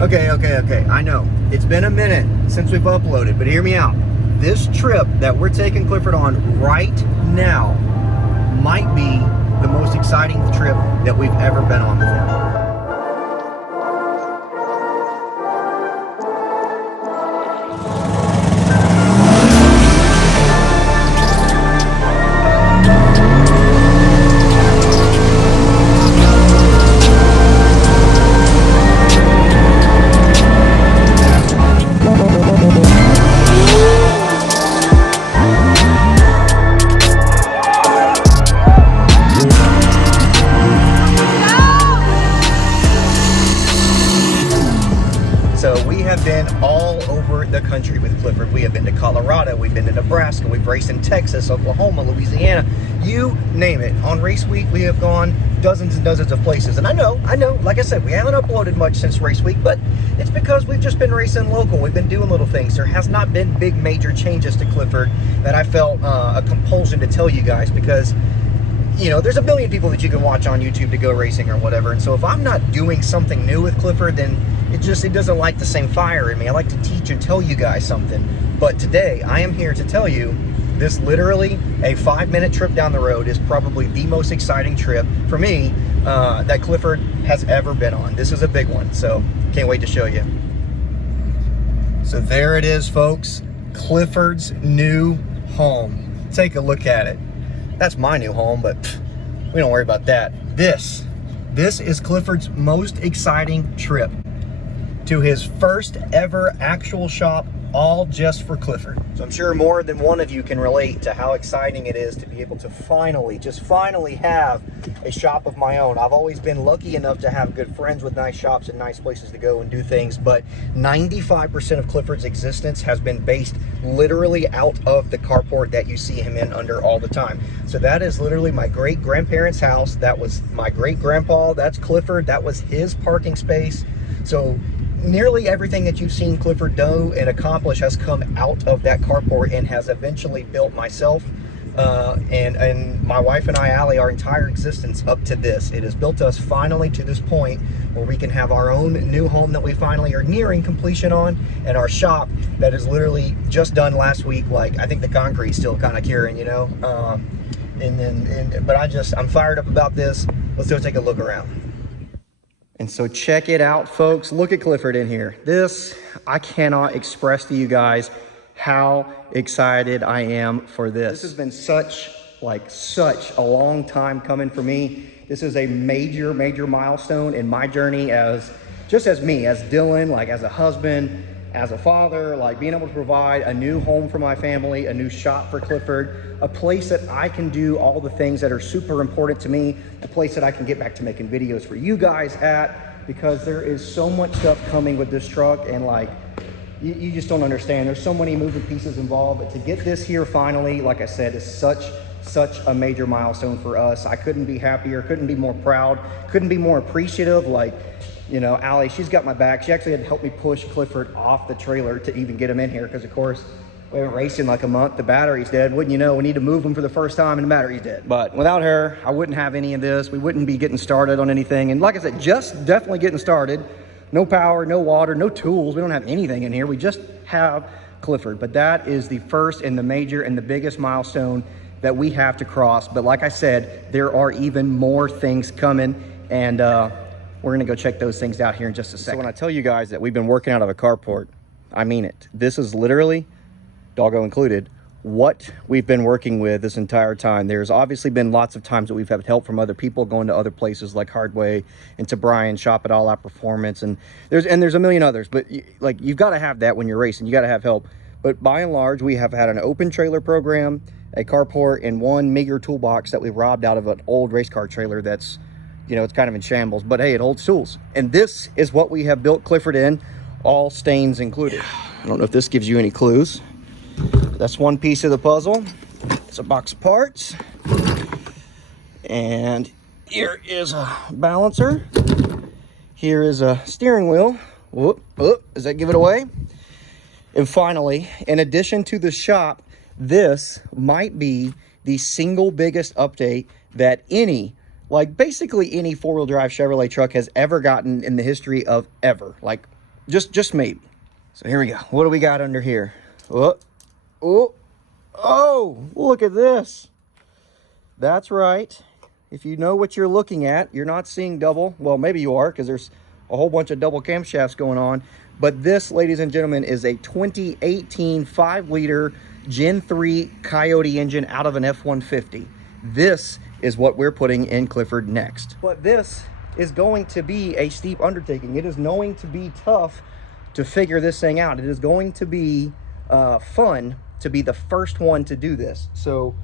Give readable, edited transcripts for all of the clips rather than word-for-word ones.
Okay. I know it's been a minute since we've uploaded, but hear me out. This trip that we're taking Clifford on right now might be the most exciting trip that we've ever been on with him. So we have been all over the country with Clifford. We have been to Colorado, we've been to Nebraska, we've raced in Texas, Oklahoma, Louisiana, you name it. On race week, we have gone dozens and dozens of places. And I know, like I said, we haven't uploaded much since race week, but it's because we've just been racing local. We've been doing little things. There has not been big major changes to Clifford that I felt a compulsion to tell you guys, because you know, there's a billion people that you can watch on YouTube to go racing or whatever. And so if I'm not doing something new with Clifford, then it doesn't light the same fire in me. I like to teach and tell you guys something. But today I am here to tell you this, literally a 5-minute trip down the road, is probably the most exciting trip for me that Clifford has ever been on. This is a big one, so can't wait to show you. So there it is, folks. Clifford's new home. Take a look at it. That's my new home, but we don't worry about that. This is Clifford's most exciting trip to his first ever actual shop, all just for Clifford. So I'm sure more than one of you can relate to how exciting it is to be able to finally have a shop of my own. I've always been lucky enough to have good friends with nice shops and nice places to go and do things, but 95% of Clifford's existence has been based literally out of the carport that you see him in under all the time. So that is literally my great-grandparents' house. That was my great-grandpa. That's Clifford. That was his parking space. So nearly everything that you've seen Clifford do and accomplish has come out of that carport and has eventually built myself and my wife and I, Allie, our entire existence up to this. It has built us finally to this point where we can have our own new home that we finally are nearing completion on, and our shop that is literally just done last week. Like, I think the concrete's still kind of curing, you know. But I'm fired up about this. Let's go take a look around. And so check it out, folks. Look at Clifford in here. This, I cannot express to you guys how excited I am for this. This has been such a long time coming for me. This is a major milestone in my journey as me, as Dylan, like as a husband, as a father, like being able to provide a new home for my family, a new shop for Clifford, a place that I can do all the things that are super important to me, a place that I can get back to making videos for you guys at, because there is so much stuff coming with this truck, and like, you just don't understand. There's so many moving pieces involved, but to get this here finally, like I said, is such a major milestone for us. I couldn't be happier, couldn't be more proud, couldn't be more appreciative. Like, you know, Allie, she's got my back. She actually had to help me push Clifford off the trailer to even get him in here, because of course, we haven't raced in like a month. The battery's dead. Wouldn't you know, we need to move him for the first time and the battery's dead. But without her, I wouldn't have any of this. We wouldn't be getting started on anything. And like I said, just definitely getting started. No power, no water, no tools. We don't have anything in here. We just have Clifford. But that is the first and the major and the biggest milestone that we have to cross. But like I said, there are even more things coming, and we're gonna go check those things out here in just a second. So when I tell you guys that we've been working out of a carport, I mean it. This is literally, doggo included, what we've been working with this entire time. There's obviously been lots of times that we've had help from other people, going to other places like Hardway and to Brian Shop at All Out Performance, and there's a million others. But like, you've got to have that when you're racing. You got to have help. But by and large, we have had an open trailer program, a carport, and one meager toolbox that we robbed out of an old race car trailer that's, you know, it's kind of in shambles, but hey, it holds tools. And this is what we have built Clifford in, all stains included. I don't know if this gives you any clues. That's one piece of the puzzle. It's a box of parts. And here is a balancer. Here is a steering wheel. Whoop, whoop, does that give it away? And finally, in addition to the shop, this might be the single biggest update that basically any four-wheel drive Chevrolet truck has ever gotten in the history of ever. Like, Just maybe. So here we go. What do we got under here? Oh, look at this. That's right. If you know what you're looking at, you're not seeing double. Well, maybe you are, because there's a whole bunch of double camshafts going on. But this, ladies and gentlemen, is a 2018 5-liter Gen 3 Coyote engine out of an F-150. This is what we're putting in Clifford next. But this is going to be a steep undertaking. It is going to be tough to figure this thing out. It is going to be fun to be the first one to do this. So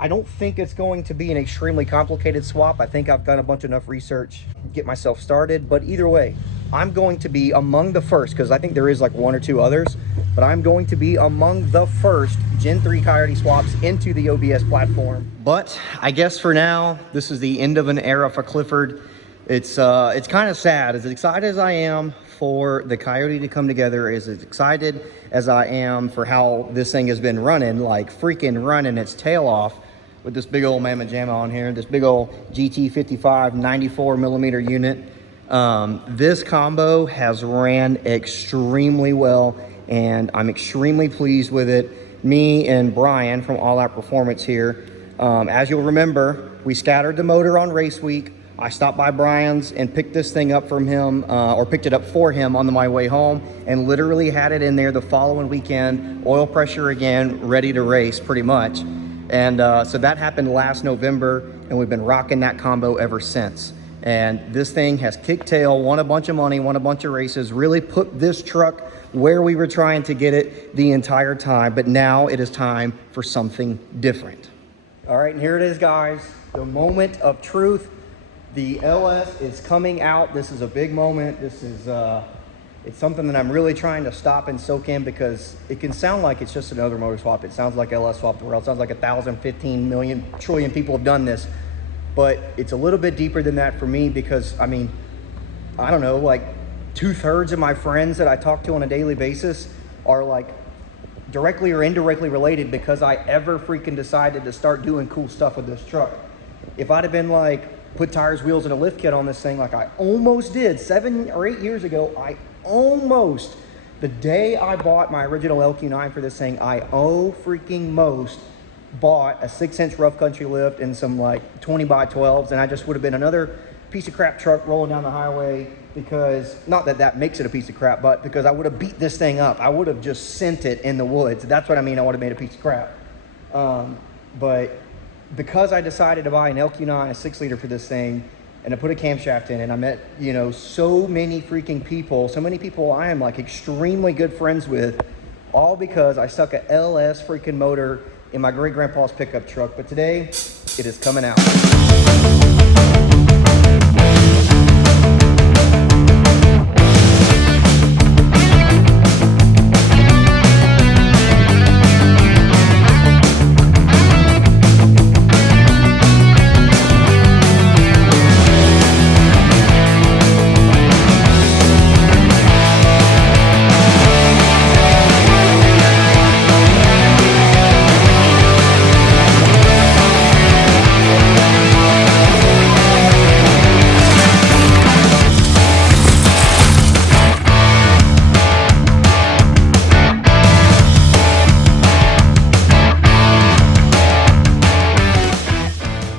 I don't think it's going to be an extremely complicated swap. I think I've done a bunch enough research to get myself started. But either way, I'm going to be among the first, because I think there is like 1 or 2 others, but I'm going to be among the first Gen 3 Coyote swaps into the OBS platform. But I guess for now, this is the end of an era for Clifford. It's kind of sad. As excited as I am for the Coyote to come together, as excited as I am for how this thing has been running, like freaking running its tail off with this big old mamma jamma on here, this big old GT55 94mm unit. This combo has ran extremely well, and I'm extremely pleased with it. Me and Brian from All Out Performance here, as you'll remember, we scattered the motor on race week. I stopped by Brian's and picked this thing up from him, or picked it up for him on my way home, and literally had it in there the following weekend, oil pressure again, ready to race pretty much. And so that happened last November, and we've been rocking that combo ever since. And this thing has kicked tail, won a bunch of money, won a bunch of races, really put this truck where we were trying to get it the entire time. But now it is time for something different. All right, and here it is, guys. The moment of truth. The LS is coming out. This is a big moment. This is it's something that I'm really trying to stop and soak in, because it can sound like it's just another motor swap. It sounds like LS swapped the world. It sounds like 1,000, 15 million, trillion people have done this. But it's a little bit deeper than that for me, because, I mean, I don't know, like 2/3 of my friends that I talk to on a daily basis are like directly or indirectly related because I ever freaking decided to start doing cool stuff with this truck. If I'd have been like, put tires, wheels, and a lift kit on this thing like I almost did 7 or 8 years ago, the day I bought my original LQ9 for this thing, I freaking bought a 6-inch rough country lift and some like 20x12s, and I just would have been another piece of crap truck rolling down the highway, because, not that that makes it a piece of crap, but because I would have beat this thing up. I would have just sent it in the woods. That's what I mean, I would have made a piece of crap. But because I decided to buy an LQ9, a 6-liter for this thing, and to put a camshaft in, and I met, you know, so many freaking people, so many people I am like extremely good friends with, all because I stuck a LS freaking motor in my great grandpa's pickup truck. But today, it is coming out.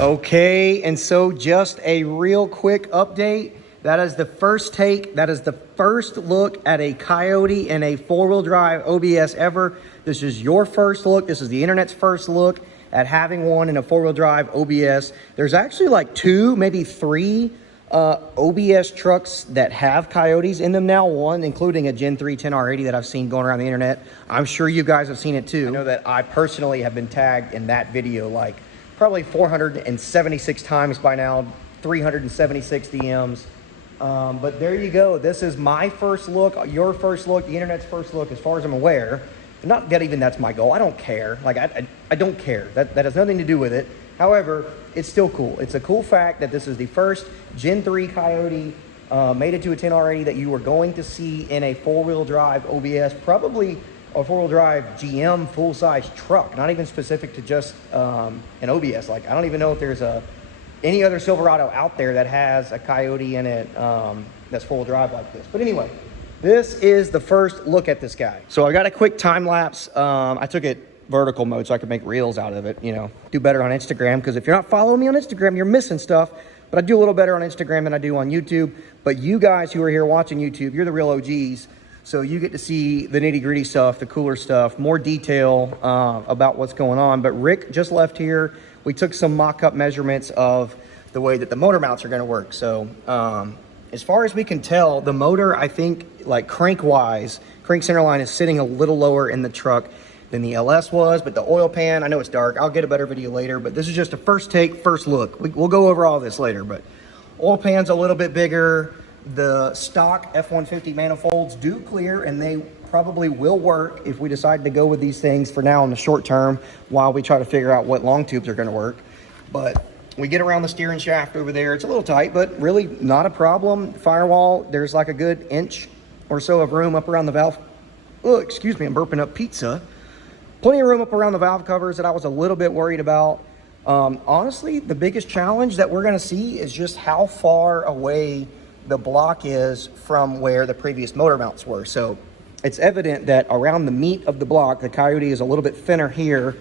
Okay, and so just a real quick update. That is the first take. That is the first look at a Coyote and a 4-wheel drive OBS ever. This is your first look. This is the internet's first look at having one in a 4-wheel drive OBS. There's actually like 2, maybe 3 OBS trucks that have Coyotes in them now. One, including a Gen 3 10R80 that I've seen going around the internet. I'm sure you guys have seen it too. I know that I personally have been tagged in that video like probably 476 times by now, 376 DMs. But there you go. This is my first look, your first look, the internet's first look, as far as I'm aware. Not that even that's my goal. I don't care. Like, I don't care. That has nothing to do with it. However, it's still cool. It's a cool fact that this is the first Gen 3 Coyote made it to a 10R80 that you are going to see in a 4-wheel drive OBS, probably a 4-wheel drive GM full-size truck, not even specific to just an OBS. Like, I don't even know if there's any other Silverado out there that has a Coyote in it that's 4-wheel drive like this. But anyway, This is the first look at this guy. So I got a quick time lapse. I took it vertical mode so I could make reels out of it, you know, do better on Instagram, because if you're not following me on Instagram, you're missing stuff. But I do a little better on Instagram than I do on YouTube. But you guys who are here watching YouTube, you're the real OGs. So you get to see the nitty gritty stuff, the cooler stuff, more detail about what's going on. But Rick just left here. We took some mock-up measurements of the way that the motor mounts are gonna work. So as far as we can tell, the motor, I think, like crank-wise, crank center line is sitting a little lower in the truck than the LS was, but the oil pan, I know it's dark. I'll get a better video later, but this is just a first take, first look. We'll go over all this later, but oil pan's a little bit bigger. The stock F-150 manifolds do clear, and they probably will work if we decide to go with these things for now in the short term while we try to figure out what long tubes are gonna work. But we get around the steering shaft over there. It's a little tight, but really not a problem. Firewall, there's like a good inch or so of room up around the valve. Oh, excuse me, I'm burping up pizza. Plenty of room up around the valve covers that I was a little bit worried about. Honestly, the biggest challenge that we're gonna see is just how far away the block is from where the previous motor mounts were. So it's evident that around the meat of the block, the Coyote is a little bit thinner here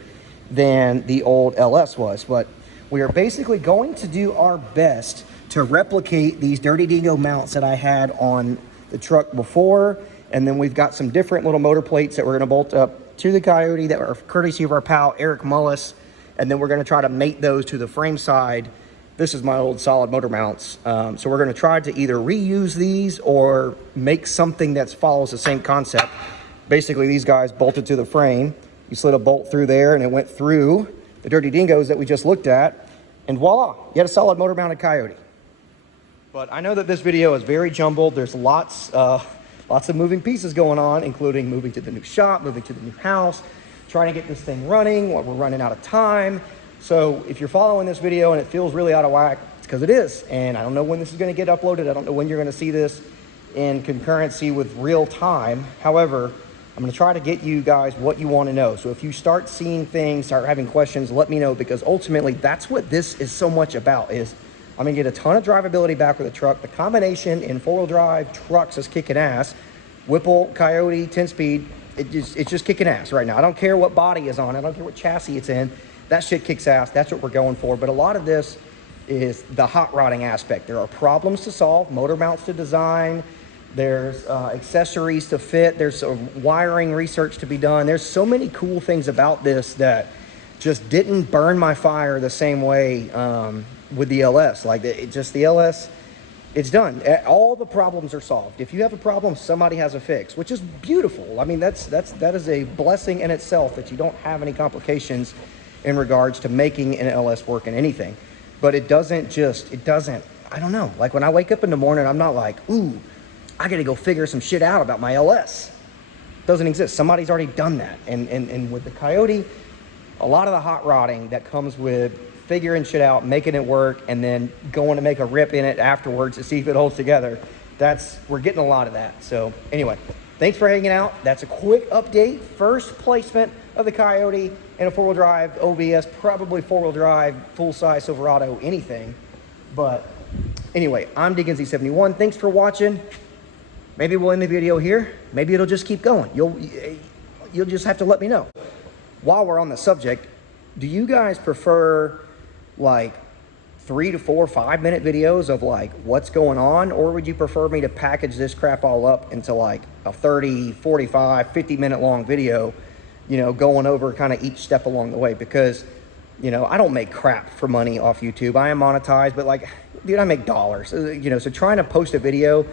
than the old LS was. But we are basically going to do our best to replicate these Dirty Dingo mounts that I had on the truck before. And then we've got some different little motor plates that we're gonna bolt up to the Coyote that are courtesy of our pal, Eric Mullis. And then we're gonna try to mate those to the frame side. This is my old solid motor mounts. So we're gonna try to either reuse these or make something that follows the same concept. Basically, these guys bolted to the frame. You slid a bolt through there and it went through the Dirty Dingos that we just looked at, and voila, you had a solid motor mounted Coyote. But I know that this video is very jumbled. There's lots of moving pieces going on, including moving to the new shop, moving to the new house, trying to get this thing running while we're running out of time. So if you're following this video and it feels really out of whack, it's because it is. And I don't know when this is gonna get uploaded. I don't know when you're gonna see this in concurrency with real time. However, I'm gonna try to get you guys what you wanna know. So if you start seeing things, start having questions, let me know, because ultimately that's what this is so much about. Is I'm gonna get a ton of drivability back with the truck. The combination in four-wheel drive trucks is kicking ass. Whipple, Coyote, 10-speed, it's just kicking ass right now. I don't care what body is on it. I don't care what chassis it's in. That shit kicks ass. That's what we're going for. But a lot of this is the hot rodding aspect. There are problems to solve, motor mounts to design, there's accessories to fit, there's wiring research to be done. There's so many cool things about this that just didn't burn my fire the same way with the LS. Like the LS, it's done. All the problems are solved. If you have a problem, somebody has a fix, which is beautiful. I mean, that is a blessing in itself that you don't have any complications in regards to making an LS work in anything. But it doesn't, I don't know. Like when I wake up in the morning, I'm not like, ooh, I gotta go figure some shit out about my LS. It doesn't exist. Somebody's already done that. And with the Coyote, a lot of the hot rodding that comes with figuring shit out, making it work, and then going to make a rip in it afterwards to see if it holds together, we're getting a lot of that. So anyway, thanks for hanging out. That's a quick update. First placement of the Coyote in a four-wheel drive OBS, probably four-wheel drive, full-size Silverado, anything. But anyway, I'm Diggins71. Thanks for watching. Maybe we'll end the video here. Maybe it'll just keep going. You'll just have to let me know. While we're on the subject, do you guys prefer like 3 to 4, 5-minute videos of like what's going on? Or would you prefer me to package this crap all up into like a 30, 45, 50-minute long video, you know, going over kind of each step along the way? Because, you know, I don't make crap for money off YouTube. I am monetized, but like, dude, I make dollars, you know, so trying to post a video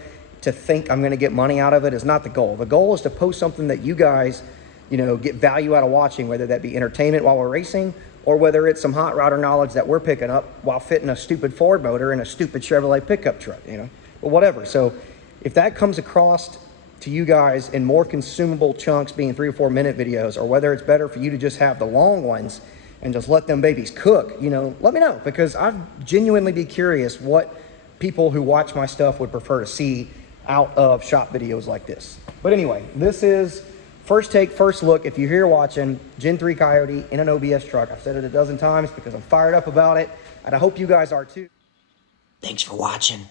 to think I'm going to get money out of it is not the goal. The goal is to post something that you guys, you know, get value out of watching, whether that be entertainment while we're racing, or whether it's some hot rodder knowledge that we're picking up while fitting a stupid Ford motor in a stupid Chevrolet pickup truck, you know, but whatever. So if that comes across to you guys in more consumable chunks, being 3 or 4 minute videos, or whether it's better for you to just have the long ones and just let them babies cook, you know, let me know, because I'd genuinely be curious what people who watch my stuff would prefer to see out of shop videos like this. But anyway, this is first take, first look. If you're here watching, Gen 3 Coyote in an OBS truck. I've said it a dozen times because I'm fired up about it, and I hope you guys are too. Thanks for watching.